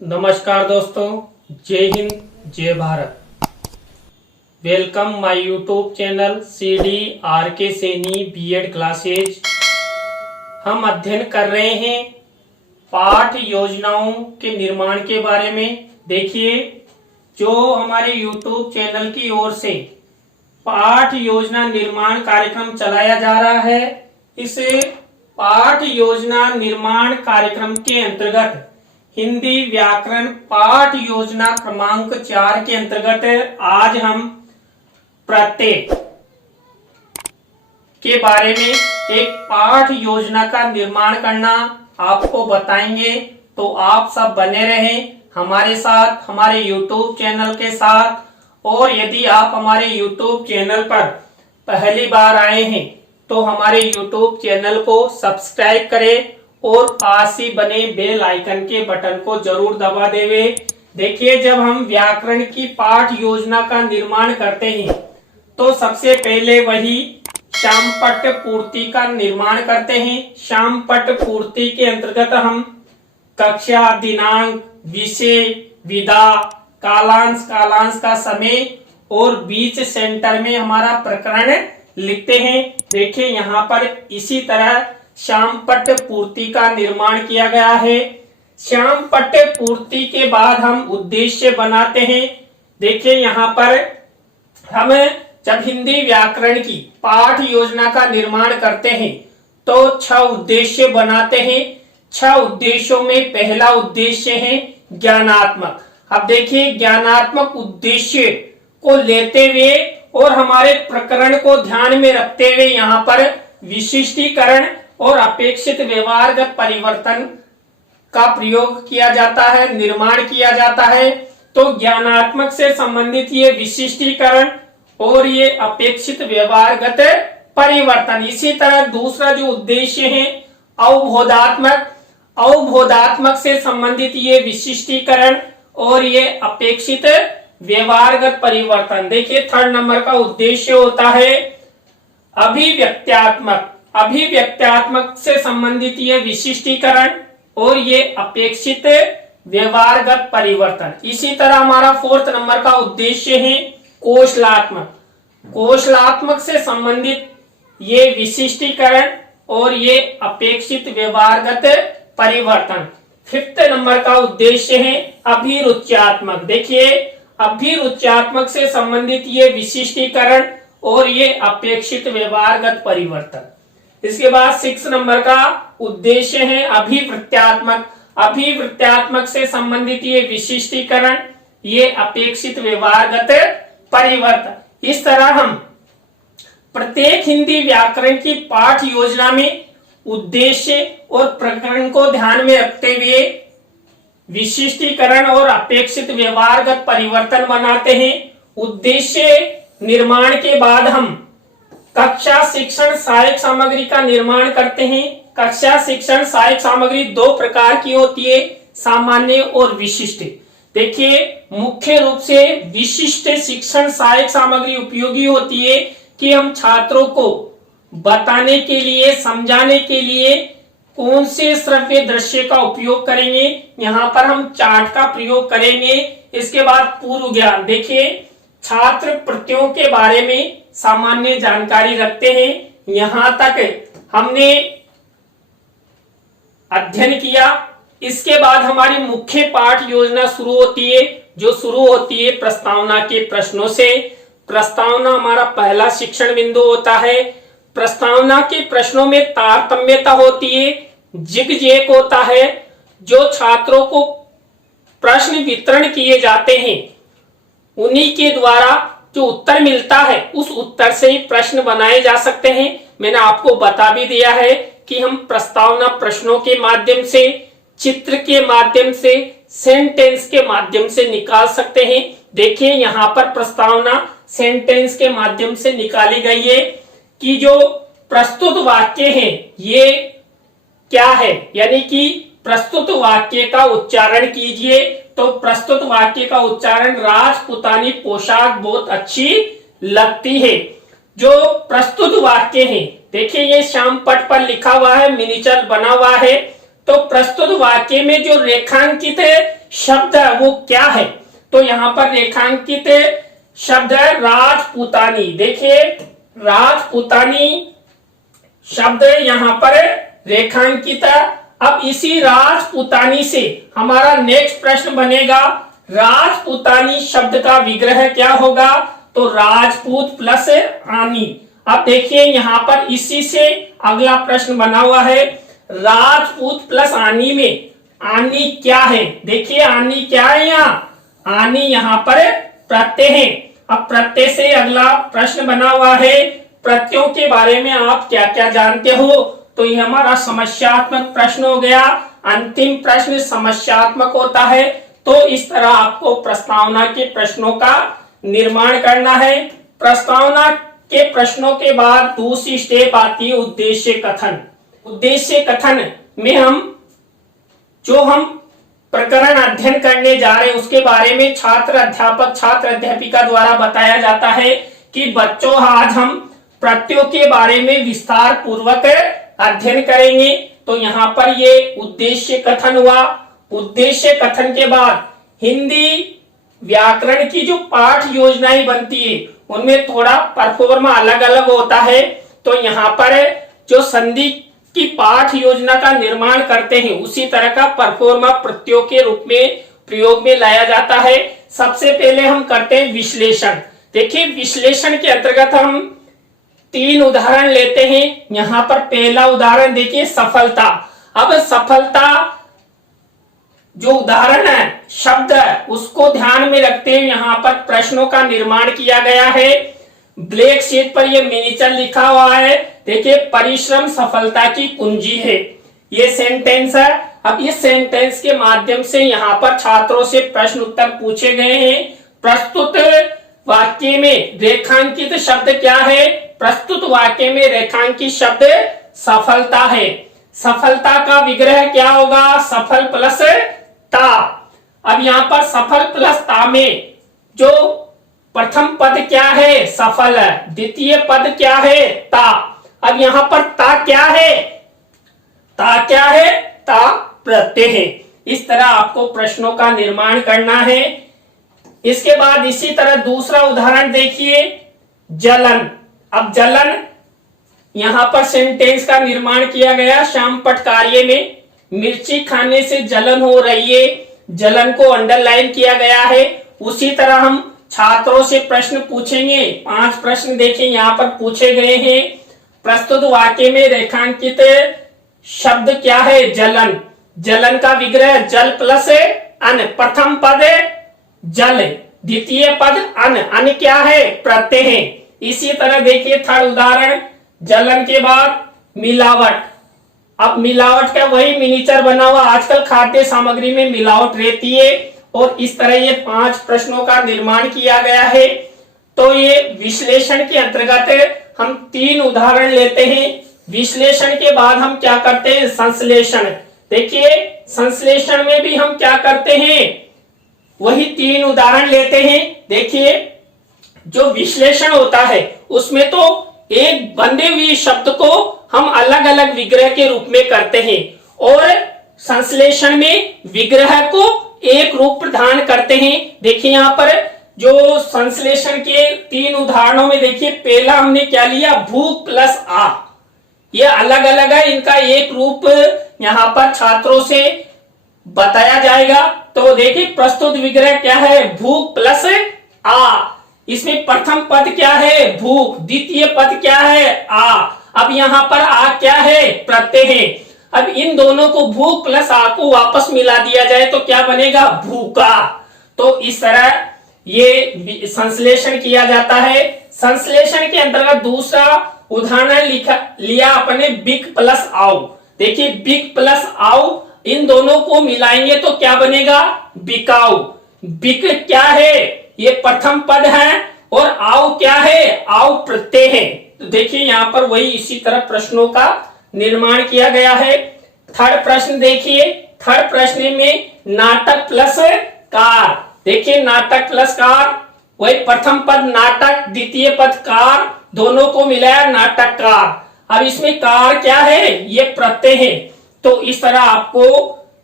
नमस्कार दोस्तों, जय हिंद, जय Bharat. Welcome my YouTube channel CD RK Saini BEd classes. हम अध्ययन कर रहे हैं पाठ योजनाओं के निर्माण के बारे में। देखिए, जो हमारे यूट्यूब चैनल की ओर से पाठ योजना निर्माण कार्यक्रम चलाया जा रहा है, इस पाठ योजना निर्माण कार्यक्रम के अंतर्गत हिंदी व्याकरण पाठ योजना क्रमांक 4 के अंतर्गत आज हम प्रत्यय के बारे में एक पाठ योजना का निर्माण करना आपको बताएंगे। तो आप सब बने रहें हमारे साथ, हमारे YouTube चैनल के साथ। और यदि आप हमारे YouTube चैनल पर पहली बार आए हैं तो हमारे YouTube चैनल को सब्सक्राइब करें और पास ही बने बेल आइकन के बटन को जरूर दबा देवे। देखिए, जब हम व्याकरण की पाठ योजना का निर्माण करते हैं तो सबसे पहले वही शामपट्ट पूर्ति का निर्माण करते हैं। शामपट्ट पूर्ति के अंतर्गत हम कक्षा, दिनांक, विषय, विधा, कालांश, कालांश का समय और बीच सेंटर में हमारा प्रकरण लिखते हैं। देखिए, यहाँ पर इसी तरह शामपट्ट पूर्ति का निर्माण किया गया है। शामपट्ट पूर्ति के बाद हम उद्देश्य बनाते हैं। देखिए, यहाँ पर हम जब हिंदी व्याकरण की पाठ योजना का निर्माण करते हैं तो 6 उद्देश्य बनाते हैं। 6 उद्देश्यों में पहला उद्देश्य है ज्ञानात्मक। अब देखिए, ज्ञानात्मक उद्देश्य को लेते हुए और हमारे प्रकरण को ध्यान में रखते हुए यहाँ पर विशिष्टीकरण और अपेक्षित व्यवहारगत परिवर्तन का प्रयोग किया जाता है, निर्माण किया जाता है। तो ज्ञानात्मक से संबंधित ये विशिष्टीकरण और ये अपेक्षित व्यवहारगत परिवर्तन। इसी तरह दूसरा जो उद्देश्य है अवबोधात्मक, अवबोधात्मक से संबंधित ये विशिष्टीकरण और ये अपेक्षित व्यवहारगत परिवर्तन। देखिए, 3rd नंबर का उद्देश्य होता है अभिव्यक्त्यात्मक, अभिव्यक्त्यात्मक से संबंधित ये विशिष्टीकरण और ये अपेक्षित व्यवहारगत परिवर्तन। इसी तरह हमारा 4th नंबर का उद्देश्य है कौशलात्मक, कौशलात्मक से संबंधित ये विशिष्टीकरण और ये अपेक्षित व्यवहारगत परिवर्तन। 5th नंबर का उद्देश्य है अभिरुच्यात्मक। देखिए, अभिरुच्यात्मक से संबंधित ये विशिष्टीकरण और ये अपेक्षित व्यवहारगत परिवर्तन। इसके बाद 6 नंबर का उद्देश्य है अभिवृत्त्यात्मक, अभिवृत्त्यात्मक से संबंधित ये विशिष्टीकरण, ये अपेक्षित व्यवहारगत परिवर्तन। इस तरह हम प्रत्येक हिंदी व्याकरण की पाठ योजना में उद्देश्य और प्रकरण को ध्यान में रखते हुए विशिष्टीकरण और अपेक्षित व्यवहारगत परिवर्तन बनाते हैं। उद्देश्य निर्माण के बाद हम कक्षा शिक्षण सहायक सामग्री का निर्माण करते हैं। कक्षा शिक्षण सहायक सामग्री 2 प्रकार की होती है, सामान्य और विशिष्ट। देखिए, मुख्य रूप से विशिष्ट शिक्षण सहायक सामग्री उपयोगी होती है कि हम छात्रों को बताने के लिए, समझाने के लिए कौन से श्रव्य दृश्य का उपयोग करेंगे। यहाँ पर हम चार्ट का प्रयोग करेंगे। इसके बाद पूर्व ज्ञान। देखिए, छात्र प्रत्ययों के बारे में सामान्य जानकारी रखते हैं। यहां तक हमने अध्ययन किया। इसके बाद हमारी मुख्य पाठ योजना शुरू होती है, जो शुरू होती है प्रस्तावना के प्रश्नों से। प्रस्तावना हमारा पहला शिक्षण बिंदु होता है। प्रस्तावना के प्रश्नों में तारतम्यता होती है, जिगजैग होता है। जो छात्रों को प्रश्न वितरण किए जाते हैं उन्हीं के द्वारा जो उत्तर मिलता है उस उत्तर से ही प्रश्न बनाए जा सकते हैं। मैंने आपको बता भी दिया है कि हम प्रस्तावना प्रश्नों के माध्यम से, चित्र के माध्यम से, सेंटेंस के माध्यम से निकाल सकते हैं। देखिए, यहाँ पर प्रस्तावना सेंटेंस के माध्यम से निकाली गई है कि जो प्रस्तुत वाक्य है ये क्या है, यानी कि प्रस्तुत वाक्य का उच्चारण कीजिए। तो प्रस्तुत वाक्य का उच्चारण राजपुतानी पोशाक बहुत अच्छी लगती है। जो प्रस्तुत वाक्य है, देखिए ये शामपट्ट पर लिखा हुआ है, मिनिएचर बना हुआ है। तो प्रस्तुत वाक्य में जो रेखांकित शब्द है वो क्या है? तो यहाँ पर रेखांकित शब्द है राजपूतानी। देखिए राजपूतानी शब्द यहाँ पर रेखांकित है। अब इसी राजपूतानी से हमारा नेक्स्ट प्रश्न बनेगा, राजपूतानी शब्द का विग्रह क्या होगा? तो राजपूत प्लस आनी। अब देखिए यहाँ पर इसी से अगला प्रश्न बना हुआ है, राजपूत प्लस आनी में आनी क्या है? देखिए आनी क्या है? यहाँ आनी यहाँ पर प्रत्यय है। अब प्रत्यय से अगला प्रश्न बना हुआ है, प्रत्ययों के बारे में आप क्या क्या जानते हो? तो ये हमारा समस्यात्मक प्रश्न हो गया। अंतिम प्रश्न समस्यात्मक होता है। तो इस तरह आपको प्रस्तावना के प्रश्नों का निर्माण करना है। प्रस्तावना के प्रश्नों के बाद दूसरी स्टेप आती है उद्देश्य कथन। उद्देश्य कथन में हम प्रकरण अध्ययन करने जा रहे हैं उसके बारे में छात्र अध्यापक छात्र अध्यापिका द्वारा बताया जाता है कि बच्चों आज हम प्रत्ययों के बारे में विस्तार पूर्वक अध्ययन करेंगे। तो यहाँ पर ये उद्देश्य कथन हुआ। उद्देश्य कथन के बाद हिंदी व्याकरण की जो पाठ योजनाएं बनती है उनमें थोड़ा परफॉर्मा अलग अलग होता है। तो यहाँ पर जो संधि की पाठ योजना का निर्माण करते हैं उसी तरह का परफॉर्मा प्रत्ययों के रूप में प्रयोग में लाया जाता है। सबसे पहले हम करते हैं विश्लेषण। देखिए विश्लेषण के अंतर्गत हम 3 उदाहरण लेते हैं। यहाँ पर पहला उदाहरण देखिए सफलता। अब सफलता जो उदाहरण है शब्द है उसको ध्यान में रखते हुए यहाँ पर प्रश्नों का निर्माण किया गया है। ब्लैक शीट पर ये मिनिएचर लिखा हुआ है। देखिए परिश्रम सफलता की कुंजी है, ये सेंटेंस है। अब इस सेंटेंस के माध्यम से यहाँ पर छात्रों से प्रश्न उत्तर पूछे गए हैं। प्रस्तुत वाक्य में रेखांकित शब्द क्या है? प्रस्तुत वाक्य में रेखांकित शब्द सफलता है। सफलता का विग्रह क्या होगा? सफल प्लस ता। अब यहाँ पर सफल प्लस ता में जो प्रथम पद क्या है? सफल है। द्वितीय पद क्या है? ता। अब यहाँ पर ता क्या है? ता क्या है? ता प्रत्यय है। इस तरह आपको प्रश्नों का निर्माण करना है। इसके बाद इसी तरह दूसरा उदाहरण देखिए जलन। अब जलन यहाँ पर सेंटेंस का निर्माण किया गया श्यामपट्ट कार्य में। मिर्ची खाने से जलन हो रही है, जलन को अंडरलाइन किया गया है। उसी तरह हम छात्रों से प्रश्न पूछेंगे। 5 प्रश्न देखें यहाँ पर पूछे गए हैं। प्रस्तुत वाक्य में रेखांकित शब्द क्या है? जलन। जलन का विग्रह जल प्लस अन। प्रथम पद जल, द्वितीय पद अन। अन क्या है? प्रत्यय है। इसी तरह देखिए थर्ड उदाहरण जलन के बाद मिलावट। अब मिलावट का वही मिनिएचर बना हुआ। आजकल खाद्य सामग्री में मिलावट रहती है और इस तरह ये 5 प्रश्नों का निर्माण किया गया है। तो ये विश्लेषण के अंतर्गत हम 3 उदाहरण लेते हैं। विश्लेषण के बाद हम क्या करते हैं? संश्लेषण। देखिए संश्लेषण में भी हम क्या करते हैं? वही 3 उदाहरण लेते हैं। देखिए जो विश्लेषण होता है उसमें तो एक बंधे हुए शब्द को हम अलग अलग विग्रह के रूप में करते हैं और संश्लेषण में विग्रह को एक रूप प्रदान करते हैं। देखिए यहाँ पर जो संश्लेषण के 3 उदाहरणों में देखिए पहला हमने क्या लिया? भूख प्लस आ। ये अलग अलग है, इनका एक रूप यहाँ पर छात्रों से बताया जाएगा। तो देखिए प्रस्तुत विग्रह क्या है? भूख प्लस आ। इसमें प्रथम पद क्या है? भूख। द्वितीय पद क्या है? आ। अब यहाँ पर आ क्या है? प्रत्यय है। अब इन दोनों को भूख प्लस आ को वापस मिला दिया जाए तो क्या बनेगा? भूखा। तो इस तरह ये संश्लेषण किया जाता है। संश्लेषण के अंतर्गत दूसरा उदाहरण लिया अपने बिक प्लस आओ। देखिए बिक प्लस आओ इन दोनों को मिलाएंगे तो क्या बनेगा? बिकाऊ। बिक क्या है? ये प्रथम पद है और आओ क्या है? आओ प्रत्यय है। तो देखिए यहाँ पर वही इसी तरह प्रश्नों का निर्माण किया गया है। थर्ड प्रश्न देखिए। थर्ड प्रश्न में नाटक प्लस कार। देखिए नाटक प्लस कार वही प्रथम पद नाटक, द्वितीय पद कार, दोनों को मिलाया नाटककार। अब इसमें कार क्या है? ये प्रत्यय है। तो इस तरह आपको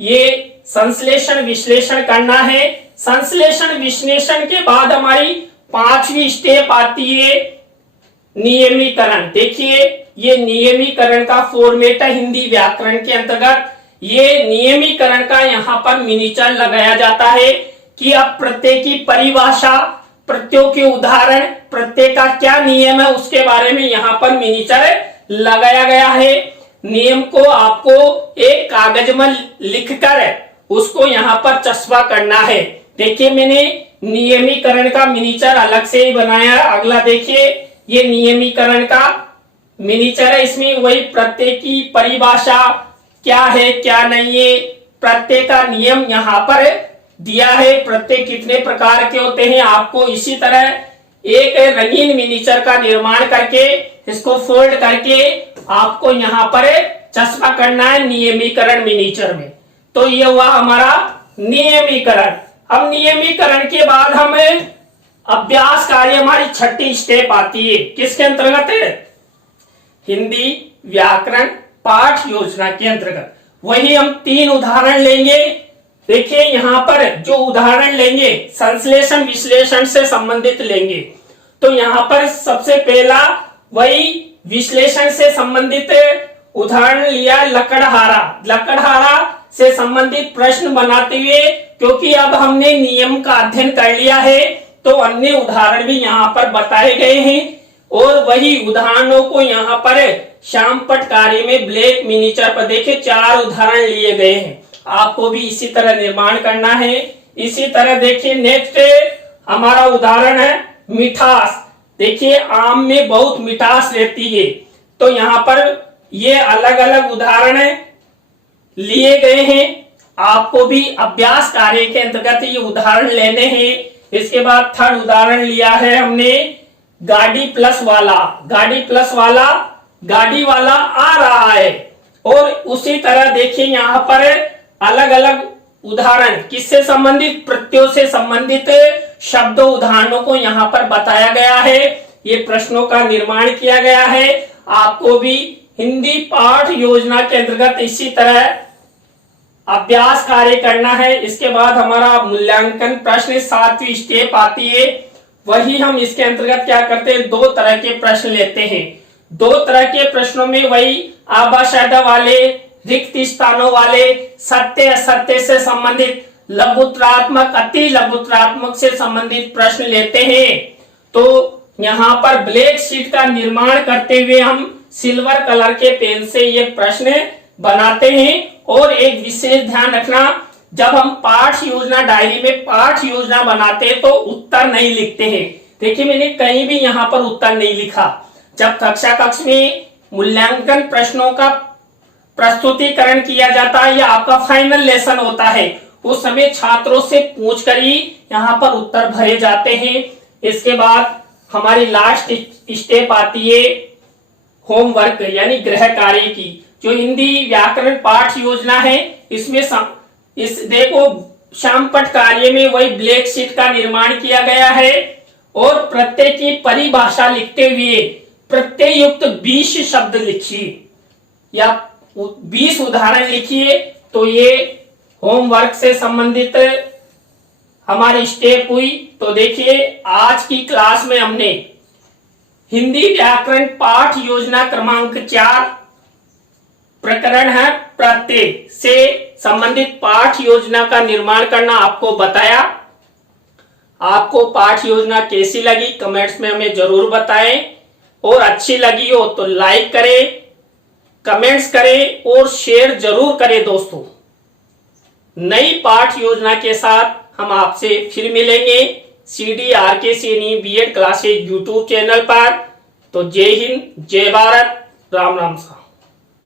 ये संश्लेषण विश्लेषण करना है। संश्लेषण विश्लेषण के बाद हमारी 5वीं स्टेप आती है नियमीकरण। देखिए ये नियमीकरण का फॉर्मेट है हिंदी व्याकरण के अंतर्गत। ये नियमीकरण का यहाँ पर मिनीचर लगाया जाता है कि अब प्रत्यय की परिभाषा, प्रत्ययों के उदाहरण, प्रत्यय का क्या नियम है उसके बारे में यहाँ पर मिनीचर लगाया गया है। नियम को आपको एक कागज में लिखकर उसको यहाँ पर चस्पा करना है। देखिए मैंने नियमीकरण का मिनीचर अलग से ही बनाया है। अगला देखिए ये नियमीकरण का मिनीचर है। इसमें वही प्रत्यय की परिभाषा क्या है क्या नहीं है, प्रत्यय का नियम यहाँ पर दिया है। प्रत्यय कितने प्रकार के होते हैं आपको इसी तरह एक रंगीन मिनीचर का निर्माण करके इसको फोल्ड करके आपको यहाँ पर चस्पा करना है नियमीकरण मिनीचर में। तो ये हुआ हमारा नियमीकरण। अब नियमीकरण के बाद हमें अभ्यास कार्य, हमारी 6ठी स्टेप आती है किसके अंतर्गत है? हिंदी व्याकरण पाठ योजना के अंतर्गत। वही हम 3 उदाहरण लेंगे। देखिए यहाँ पर जो उदाहरण लेंगे संश्लेषण विश्लेषण से संबंधित लेंगे। तो यहाँ पर सबसे पहला वही विश्लेषण से संबंधित उदाहरण लिया लकड़हारा। लकड़हारा से संबंधित प्रश्न बनाते हुए, क्योंकि अब हमने नियम का अध्ययन कर लिया है तो अन्य उदाहरण भी यहाँ पर बताए गए हैं और वही उदाहरणों को यहाँ पर श्यामपट्ट कार्य में ब्लैक मिनीचर पर देखे 4 उदाहरण लिए गए हैं। आपको भी इसी तरह निर्माण करना है। इसी तरह देखिए नेक्स्ट हमारा उदाहरण है मिठास। देखिए आम में बहुत मिठास रहती है तो यहाँ पर ये अलग अलग उदाहरण लिए गए हैं। आपको भी अभ्यास कार्य के अंतर्गत ये उदाहरण लेने हैं। इसके बाद 3rd उदाहरण लिया है हमने गाड़ी प्लस वाला। गाड़ी प्लस वाला, गाड़ी वाला आ रहा है। और उसी तरह देखिए यहाँ पर अलग अलग उदाहरण किससे संबंधित, प्रत्ययों से संबंधित शब्द उदाहरणों को यहाँ पर बताया गया है। ये प्रश्नों का निर्माण किया गया है। आपको भी हिंदी पाठ योजना के अंतर्गत इसी तरह अभ्यास कार्य करना है। इसके बाद हमारा मूल्यांकन प्रश्न 7वीं स्टेप आती है। वही हम इसके अंतर्गत क्या करते हैं, 2 तरह के प्रश्न लेते हैं। 2 तरह के प्रश्नों में वही आभाषाद वाले, रिक्त स्थानों वाले, सत्य असत्य से संबंधित, लघुत्रात्मक अति लघुत्रात्मक से संबंधित प्रश्न लेते हैं। तो यहाँ पर ब्लैक शीट का निर्माण करते हुए हम सिल्वर कलर के पेन से ये प्रश्न बनाते हैं। और एक विशेष ध्यान रखना, जब हम पाठ योजना डायरी में पाठ योजना बनाते हैं तो उत्तर नहीं लिखते हैं। देखिए मैंने कहीं भी यहाँ पर उत्तर नहीं लिखा। जब कक्ष में मूल्यांकन प्रश्नों का प्रस्तुतिकरण किया जाता है या आपका फाइनल लेसन होता है उस समय छात्रों से पूछकर ही यहाँ पर उत्तर भरे जाते हैं। इसके बाद हमारी लास्ट स्टेप आती है होमवर्क यानी गृह कार्य की। जो हिंदी व्याकरण पाठ योजना है इसमें इस देखो श्यामपट्ट कार्य में वही ब्लैक शीट का निर्माण किया गया है और प्रत्यय की परिभाषा लिखते हुए प्रत्यय युक्त 20 शब्द लिखिए या 20 उदाहरण लिखिए। तो ये होमवर्क से संबंधित हमारी स्टेप हुई। तो देखिए आज की क्लास में हमने हिंदी व्याकरण पाठ योजना क्रमांक 4 प्रकरण है प्रत्यय से संबंधित पाठ योजना का निर्माण करना आपको बताया। आपको पाठ योजना कैसी लगी कमेंट्स में हमें जरूर बताएं और अच्छी लगी हो तो लाइक करें, कमेंट्स करें और शेयर जरूर करें। दोस्तों नई पाठ योजना के साथ हम आपसे फिर मिलेंगे CDRK Saini BEd classes YouTube channel पर। तो जय हिंद, जय भारत, राम राम सा।